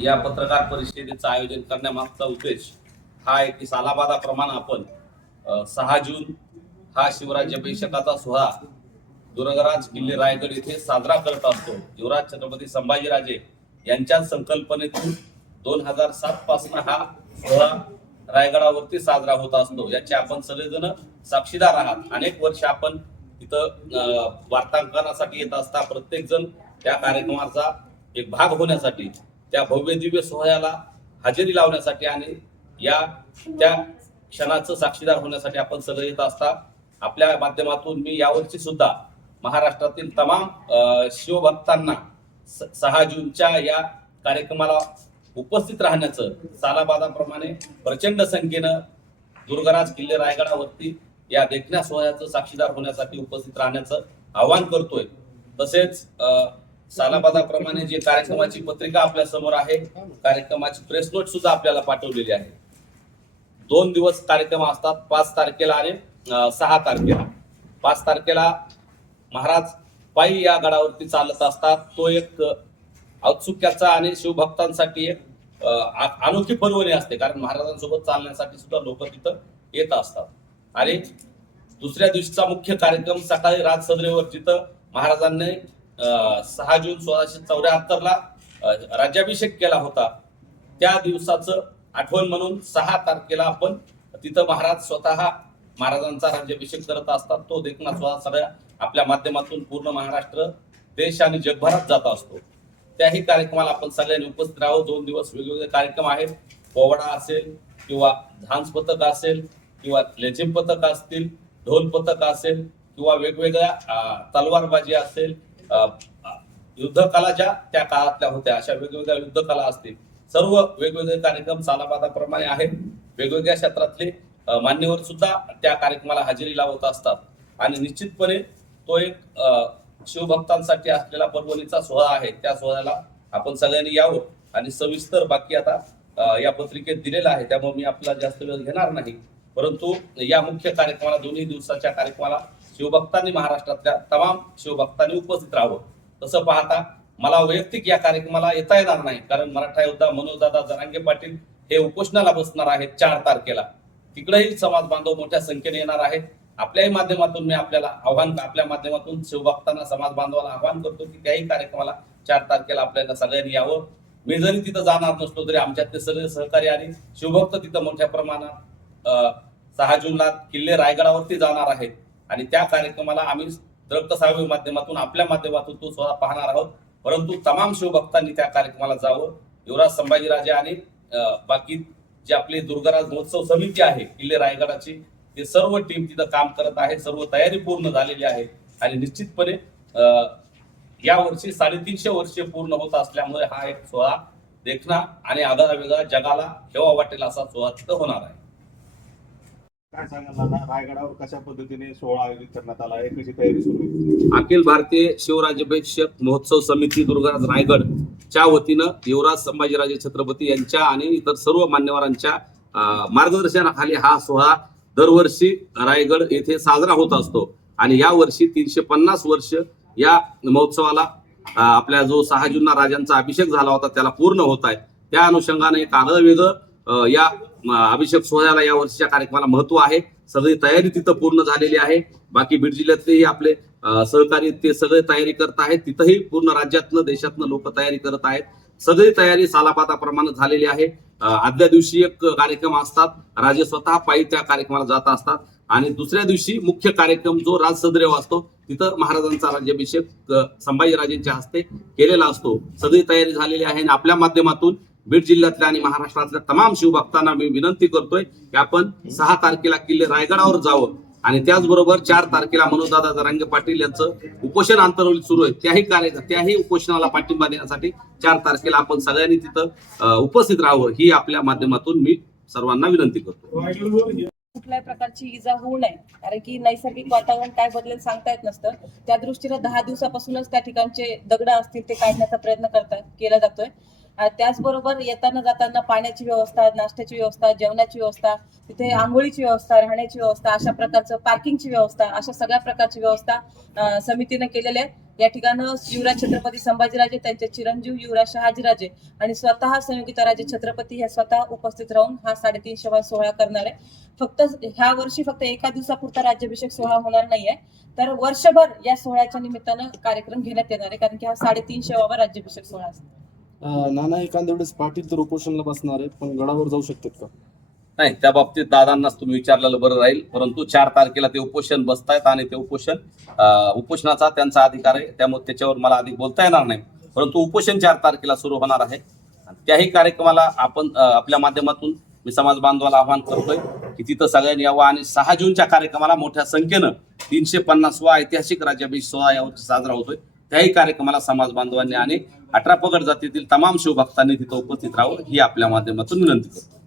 या पत्रकार परिषदेचं आयोजन करण्यामागचा उद्देश हा आहे की सालाबादाप्रमाणे आपण सहा जून हा शिवराज्य अभिषेकाचा सोहळा दुर्गराज किल्ले रायगड येथे साजरा करत असतो. युवराज छत्रपती संभाजीराजे यांच्या संकल्पनेतून दोन हजार सात पासून हा सोहळा रायगडावरती साजरा होत असतो. याचे आपण सगळेजण साक्षीदार आहात. अनेक वर्ष आपण इथं वार्तांकनासाठी येत असता प्रत्येक जण त्या कार्यक्रमाचा एक भाग होण्यासाठी त्या भव्य दिव्य सोहळ्याला हजेरी लावण्यासाठी आणि या त्या क्षणाचं साक्षीदार होण्यासाठी आपण सगळे येत असता. आपल्या माध्यमातून मी यावर्षी सुद्धा महाराष्ट्रातील तमाम शिवभक्तांना स- सहा जूनच्या या कार्यक्रमाला उपस्थित राहण्याचं सालाबादाप्रमाणे प्रचंड संख्येनं दुर्गराज किल्ले रायगडावरती या देखण्या सोहळ्याचं साक्षीदार होण्यासाठी उपस्थित राहण्याचं आवाहन करतोय. तसेच सालाबादाप्रमाणे जे कार्यक्रमाची पत्रिका आपल्यासमोर आहे कार्यक्रमाची प्रेस नोट सुद्धा आपल्याला पाठवलेली आहे. दोन दिवस कार्यक्रम असतात. पाच तारखेला आणि सहा तारखेला. पाच तारखेला महाराज पायी या गडावरती चालत असतात. तो एक औत्सुक्याचा आणि शिवभक्तांसाठी एक अनोखी पर्वणी असते. कारण महाराजांसोबत चालण्यासाठी सुद्धा लोक तिथं येत असतात. आणि दुसऱ्या दिवशीचा मुख्य कार्यक्रम सकाळी राज सदरेवर जिथं महाराजांनी सहा जून सोळाशे चौऱ्याहत्तरला राज्याभिषेक केला होता. त्या दिवसाचं आठवण म्हणून सहा तारखेला आपण तिथं महाराज स्वतः महाराजांचा राज्याभिषेक करत असतात. तो देखना सोहळा सगळ्या आपल्या माध्यमातून पूर्ण महाराष्ट्र देश आणि जगभरात जात असतो. त्याही कार्यक्रमाला आपण सगळ्यांनी उपस्थित राहू. दोन दिवस वेगवेगळे कार्यक्रम आहेत. पोवाडा असेल किंवा झांज पथक असेल किंवा लेझिम पथक असतील ढोल पथक असेल किंवा वेगवेगळ्या तलवारबाजी असेल युद्धकला ज्या त्या काळातल्या होत्या. अशा वेगवेगळ्या युद्धकला असतील. सर्व वेगवेगळे कार्यक्रम सालाबादाप्रमाणे आहेत. वेगवेगळ्या क्षेत्रातले मान्यवर सुद्धा त्या कार्यक्रमाला हजेरी लावत असतात. आणि निश्चितपणे तो एक शिवभक्तांसाठी असलेला पर्वणीचा सोहळा आहे. त्या सोहळ्याला आपण सगळ्यांनी यावं आणि सविस्तर बाकी आता या पत्रिकेत दिलेला आहे. त्यामुळे मी आपला जास्त वेळ घेणार नाही. परंतु या मुख्य कार्यक्रमाला दोन्ही दिवसाच्या कार्यक्रमाला शिवभक्तांनी महाराष्ट्रातल्या तमाम शिवभक्तांनी उपस्थित राहावं. तसं पाहता मला वैयक्तिक या कार्यक्रमाला येता येणार नाही कारण मराठा योद्धा मनोजदादा जरांगे पाटील हे उपोषणाला बसणार आहेत चार तारखेला. तिकडेही समाज बांधव मोठ्या संख्येने येणार आहेत. आपल्याही माध्यमातून मी आपल्याला आव्हान आपल्या माध्यमातून शिवभक्तांना समाज बांधवाला आव्हान करतो की त्याही कार्यक्रमाला चार तारखेला आपल्याला सगळ्यांनी यावं. मी जरी तिथं जाणार नसलो तरी आमच्यातले सगळे सहकारी आणि शिवभक्त तिथं मोठ्या प्रमाणात सहा जूनला किल्ले रायगडावरती जाणार आहेत. आणि त्या कार्यक्रमाला आम्ही रक्त माध्यमातून आपल्या माध्यमातून तो सोहळा पाहणार आहोत. परंतु तमाम शिवभक्तांनी त्या कार्यक्रमाला जावं. युवराज संभाजीराजे आणि बाकी जे आपले दुर्गाराज महोत्सव समिती आहे किल्ले रायगडाची ते सर्व टीम तिथं काम करत आहे सर्व तयारी पूर्ण झालेली आहे. आणि निश्चितपणे या वर्षी साडेतीनशे वर्षे पूर्ण होत असल्यामुळे हा एक सोहळा देखणा आणि आगळा वेगळा जगाला हेवा वाटेल असा सोहळा तिथं होणार आहे. काय सांगाल रायगडावर कशा पद्धतीने सोहळा आयोजित करण्यात आला? आहे कशी तयारी सुरू अखिल भारतीय शिवराज्याभिषेक महोत्सव समिती दुर्गराज रायगड च्या वतीनं युवराज संभाजीराजे छत्रपती यांच्या आणि इतर सर्व मान्यवरांच्या मार्गदर्शनाखाली हा सोहळा दरवर्षी रायगड येथे साजरा होत असतो. आणि या वर्षी तीनशे पन्नास वर्ष या महोत्सवाला आपल्या जो सहा राजांचा अभिषेक झाला होता त्याला पूर्ण होत आहे. त्या अनुषंगाने एक आगळं वेगळं या अभिषेक सोहळ्याला या वर्षीच्या कार्यक्रमाला महत्त्व आहे. सगळी तयारी तिथं पूर्ण झालेली आहे. बाकी बीड जिल्ह्यातलेही आपले सहकारी ते सगळे तयारी करत आहेत. तिथंही पूर्ण राज्यातनं देशातनं लोक तयारी करत आहेत. सगळी तयारी सालापाताप्रमाणे झालेली आहे. आदल्या दिवशी एक कार्यक्रम असतात. राजे स्वतः पायी त्या कार्यक्रमाला जात असतात. आणि दुसऱ्या दिवशी मुख्य कार्यक्रम जो राज सदरेव असतो तिथं महाराजांचा राज्याभिषेक संभाजीराजेंच्या हस्ते केलेला असतो. सगळी तयारी झालेली आहे आणि आपल्या माध्यमातून बीड जिल्ह्यातल्या आणि महाराष्ट्रातल्या तमाम शिवभक्तांना मी विनंती करतोय की आपण सहा तारखेला किल्ले रायगडावर जावं. आणि त्याचबरोबर चार तारखेला मनोजदादा जरांगे पाटील यांचं उपोषण आंतरवली सुरू आहे. त्याही कार्य त्याही उपोषणाला पाठिंबा देण्यासाठी चार तारखेला आपण सगळ्यांनी तिथं उपस्थित राहावं ही आपल्या माध्यमातून मी सर्वांना विनंती करतो. कुठल्याही प्रकारची इजा होऊ नये. कारण की नैसर्गिक वातावरण काय बदलेल सांगता येत नसतं. त्या दृष्टीने दहा दिवसापासूनच त्या ठिकाणचे दगड असतील ते काढण्याचा प्रयत्न करतात केला जातोय. त्याचबरोबर येताना जाताना पाण्याची व्यवस्था नाश्त्याची व्यवस्था जेवणाची व्यवस्था तिथे आंघोळीची व्यवस्था राहण्याची व्यवस्था अशा प्रकारचं पार्किंगची व्यवस्था अशा सगळ्या प्रकारची व्यवस्था समितीने केलेली आहे या ठिकाणं युवराज छत्रपती संभाजीराजे त्यांचे चिरंजीव युवराज शहाजीराजे आणि स्वतः संयोगिताराजे छत्रपती हे स्वतः उपस्थित राहून हा साडेतीनशे वा सोहळा करणार आहे फक्त ह्या वर्षी फक्त एका दिवसापुरता राज्याभिषेक सोहळा होणार नाहीये. तर वर्षभर या सोहळ्याच्या निमित्तानं कार्यक्रम घेण्यात येणार आहे. कारण की हा साडेतीनशे वा राज्याभिषेक सोहळा असतो. नाना एखाद्या वेळेस पाटील तर उपोषणला बसणार आहेत पण गडावर जाऊ शकतात का? नाही त्या बाबतीत दादांनाच तुम्ही विचारलेलं बरं राहील परंतु चार तारखेला ते उपोषण बसतायत आणि ते उपोषण उपोषणाचा त्यांचा अधिकार आहे त्यामुळे त्याच्यावर मला अधिक बोलता येणार नाही. परंतु उपोषण चार तारखेला सुरू होणार आहे. त्याही कार्यक्रमाला आपण आपल्या माध्यमातून मी समाज बांधवाला आवाहन करतोय की तिथं सगळ्यांनी यावं आणि सहा जूनच्या कार्यक्रमाला मोठ्या संख्येनं तीनशे पन्नासवा ऐतिहासिक राज्याभिषेक सोहळा यावर्षी साजरा होतोय. त्याही कार्यक्रमाला समाज बांधवांनी आणि अठरा पगड जातीतील तमाम शिवभक्तांनी तिथं उपस्थित राहावं ही आपल्या माध्यमातून विनंती करतो.